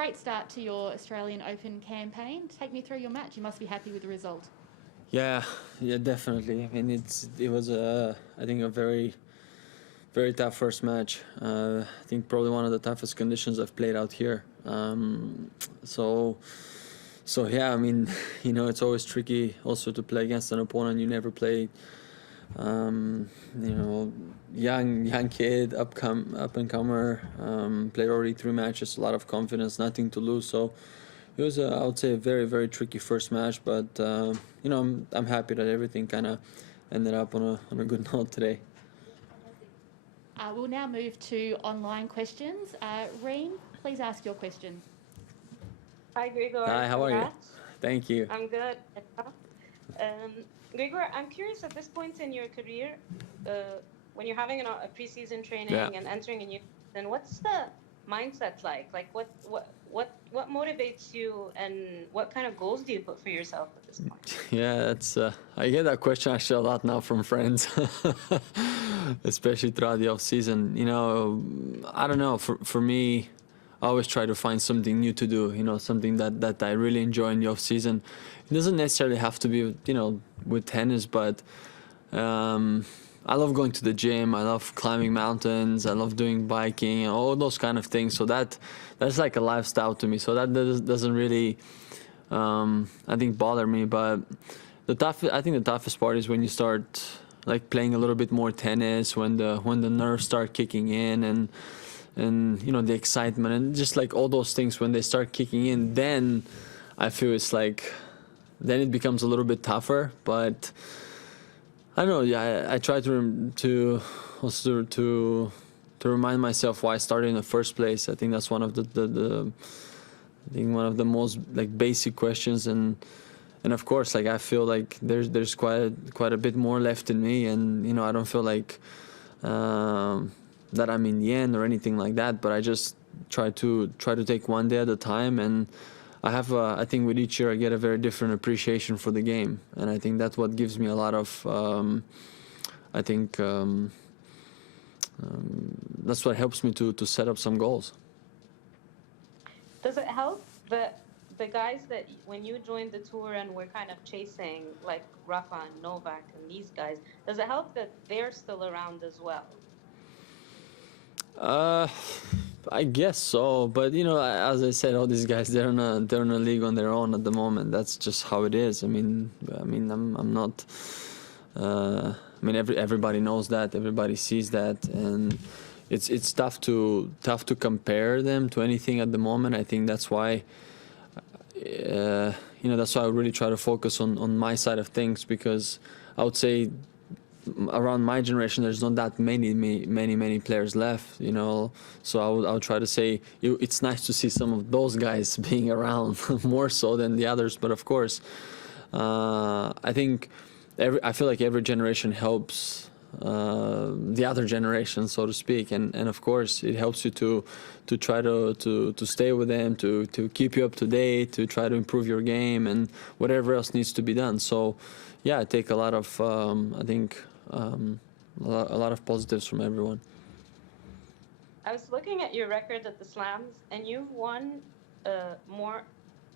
great start to your Australian Open campaign. Take me through your match. You must be happy with the result. Yeah, definitely. I mean, it was I think a very tough first match. I think probably one of the toughest conditions I've played out here. So yeah, I mean, it's always tricky also to play against an opponent you never played. Young kid, up and comer, played already 3 matches, a lot of confidence, nothing to lose. So it was, I would say, a very, very tricky first match. But I'm happy that everything kind of ended up on a good note today. We'll now move to online questions. Reem, please ask your question. Hi, Grigor. Hi, how are you? Thank you. I'm good. Grigor, I'm curious at this point in your career, when you're having a preseason training and entering a new season, what's the mindset like? Like, what motivates you, and what kind of goals do you put for yourself at this point? Yeah, that's I get that question actually a lot now from friends, especially throughout the off season. I don't know. For me, I always try to find something new to do. Something that I really enjoy in the off season. It doesn't necessarily have to be, with tennis, but I love going to the gym. I love climbing mountains. I love doing biking, all those kind of things. So that's like a lifestyle to me. So that doesn't really, I think, bother me. But I think the toughest part is when you start like playing a little bit more tennis, when the nerves start kicking in, and the excitement and just like all those things when they start kicking in. Then I feel it's like, then it becomes a little bit tougher. But I don't know. Yeah, I try to also to remind myself why I started in the first place. I think that's one of the most like basic questions, and of course, like I feel like there's quite a bit more left in me, and I don't feel like that I'm in the end or anything like that. But I just try to take one day at a time, and I have, I think with each year I get a very different appreciation for the game, and I think that's what gives me a lot of, that's what helps me to set up some goals. Does it help that the guys that when you joined the tour and were kind of chasing, like Rafa and Novak and these guys, does it help that they're still around as well? I guess so, but as I said, all these guys, they're in a league on their own at the moment. That's just how it is. I mean, I'm not. Everybody knows that. Everybody sees that, and it's tough to compare them to anything at the moment. I think that's why. That's why I really try to focus on my side of things, because I would say, around my generation, there's not that many players left, so I would try to say it's nice to see some of those guys being around more so than the others. But of course, I think I feel like every generation helps the other generation, so to speak, and of course it helps you to try to stay with them, to keep you up to date, to try to improve your game and whatever else needs to be done. So yeah, I take a lot of I think a lot of positives from everyone. I was looking at your record at the Slams, and you've won more.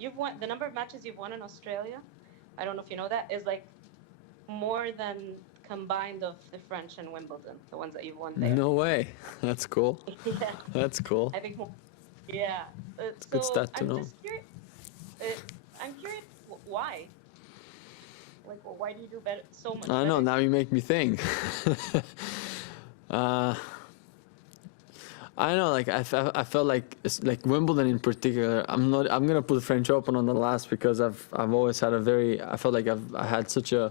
You've won the number of matches you've won in Australia. I don't know if you know that, is like more than combined of the French and Wimbledon, the ones that you've won there. No way. That's cool. Yeah. That's cool. I think. Yeah. It's good stat to know. I'm curious why. Like, well, why do you do better so much? I know. Now you make me think. I know. Like I felt like Wimbledon in particular. I'm gonna put the French Open on the last, because I've always had I felt like I had such a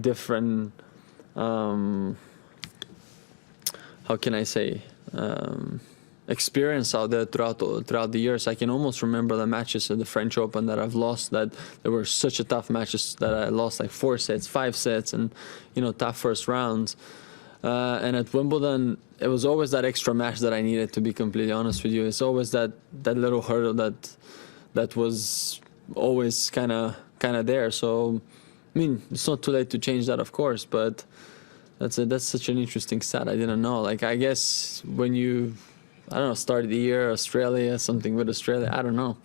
different. How can I say? Experience out there throughout the years. I can almost remember the matches at the French Open that I've lost, that there were such a tough matches that I lost, like 4 sets, 5 sets, and tough first rounds. And at Wimbledon, it was always that extra match that I needed, to be completely honest with you. It's always that little hurdle that was always kind of there. So I mean, it's not too late to change that, of course, but that's such an interesting stat. I didn't know. Like, I guess when you I don't know, start of the year, Australia, something with Australia. I don't know.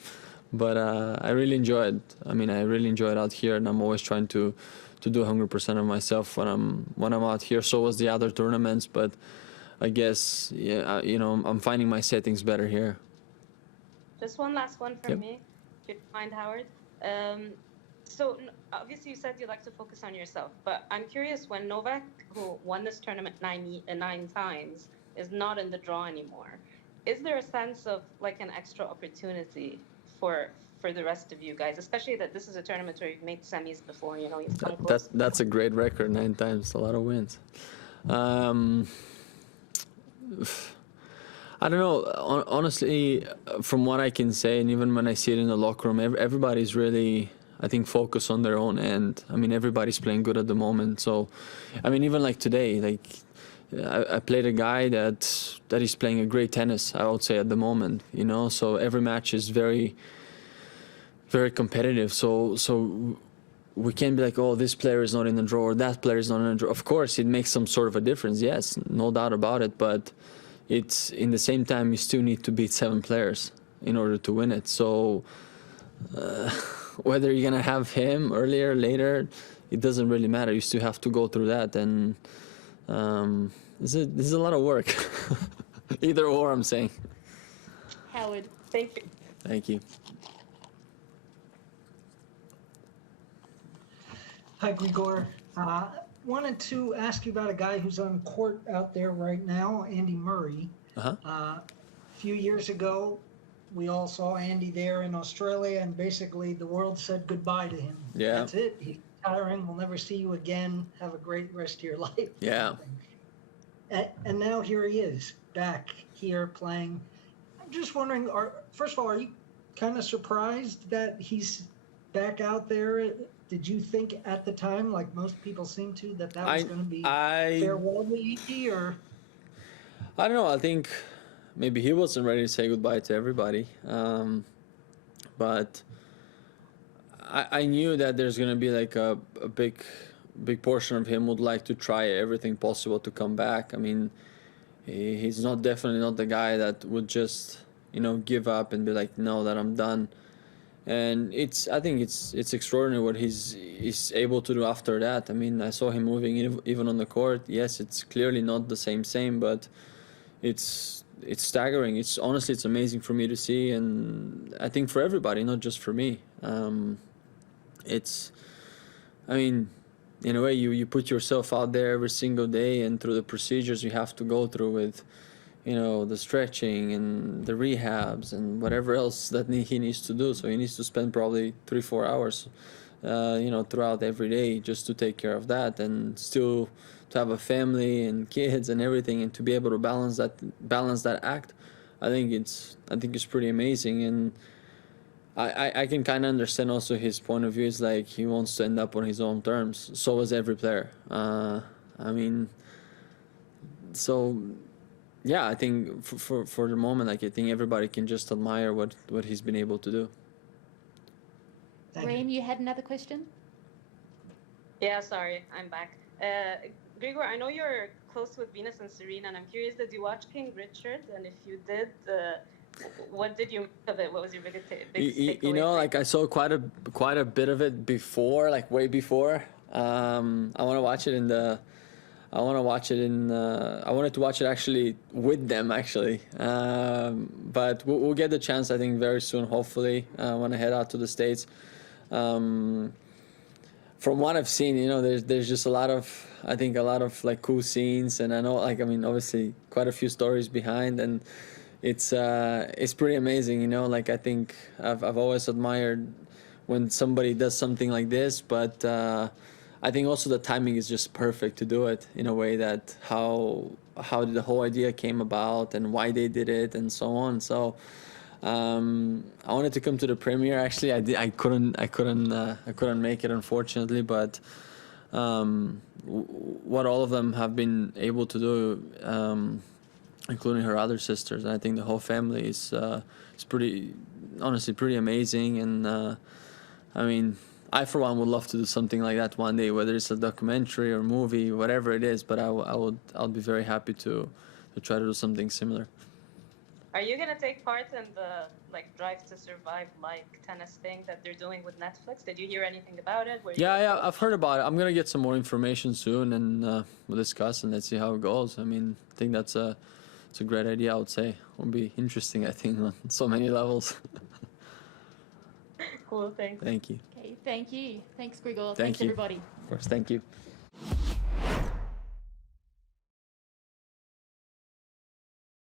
But I really enjoy it. I mean, I really enjoy it out here, and I'm always trying to do 100% of myself when I'm out here. So was the other tournaments, but I guess I'm finding my settings better here. Just one last one from me, if you don't mind, Howard. So obviously you said you like to focus on yourself, but I'm curious, when Novak, who won this tournament nine times, is not in the draw anymore, is there a sense of like an extra opportunity for the rest of you guys, especially that this is a tournament where you've made semis before, you've come close? That's a great record, 9 times, a lot of wins. I don't know, honestly, from what I can say, and even when I see it in the locker room, everybody's really, I think, focused on their own end. I mean, everybody's playing good at the moment. So, I mean, even like today, like I played a guy that is playing a great tennis, I would say, at the moment, so every match is very, very competitive. So we can't be like, oh, this player is not in the draw or that player is not in the draw. Of course, it makes some sort of a difference. Yes, no doubt about it. But it's in the same time, you still need to beat 7 players in order to win it. So whether you're going to have him earlier, later, it doesn't really matter. You still have to go through that. And this is a lot of work. Either or, I'm saying. Howard. Thank you. Thank you. Hi, Grigor. Wanted to ask you about a guy who's on court out there right now, Andy Murray. A few years ago, we all saw Andy there in Australia, and basically the world said goodbye to him. Yeah. That's it. He's retiring. We'll never see you again. Have a great rest of your life. Yeah. And now here he is, back here playing. I'm just wondering, first of all, are you kind of surprised that he's back out there? Did you think at the time, like most people seem to, that was going to be farewell to Andy, or? I don't know. I think maybe he wasn't ready to say goodbye to everybody. But I knew that there's going to be like a big portion of him would like to try everything possible to come back. I mean, he's definitely not the guy that would just, give up and be like, no, that I'm done. And I think it's extraordinary what he's able to do after that. I mean, I saw him moving even on the court. Yes, it's clearly not the same, but it's staggering. It's amazing for me to see, and I think for everybody, not just for me. I mean, in a way, you put yourself out there every single day, and through the procedures you have to go through with, the stretching and the rehabs and whatever else that he needs to do. So he needs to spend probably 3-4 hours, throughout every day just to take care of that, and still to have a family and kids and everything, and to be able to balance that act. I think it's pretty amazing, and I can kind of understand also his point of view. Is like he wants to end up on his own terms. So is every player. I mean, so. Yeah, I think for the moment, like I think everybody can just admire what he's been able to do. Reem, you had another question? Yeah, sorry, I'm back. Grigor, I know you're close with Venus and Serena, and I'm curious, did you watch King Richard? And if you did, what did you make of it? What was your biggest takeaway? Like I saw quite a bit of it before, like way before. I want to watch it I wanted to watch it actually with them, actually. But we'll get the chance, I think, very soon, hopefully, when I head out to the States. From what I've seen, there's just a lot of like cool scenes, and I know, like, I mean, obviously quite a few stories behind, and it's pretty amazing, like I think I've always admired when somebody does something like this, but I think also the timing is just perfect to do it in a way that how the whole idea came about and why they did it and so on. So I wanted to come to the premiere. Actually, I couldn't make it, unfortunately. But what all of them have been able to do, including her other sisters, and I think the whole family is pretty amazing. And I mean, I, for one, would love to do something like that one day, whether it's a documentary or movie, whatever it is. But I'll be very happy to try to do something similar. Are you gonna take part in the like Drive to Survive like tennis thing that they're doing with Netflix? Did you hear anything about it? Yeah, I've heard about it. I'm gonna get some more information soon, and we'll discuss and let's see how it goes. I mean, I think it's a great idea. I would say it'll be interesting. I think on so many levels. Cool, thanks. Thank you. Okay, thank you. Thanks, Grigor. Thank Thanks, you. everybody. Of course, thank you.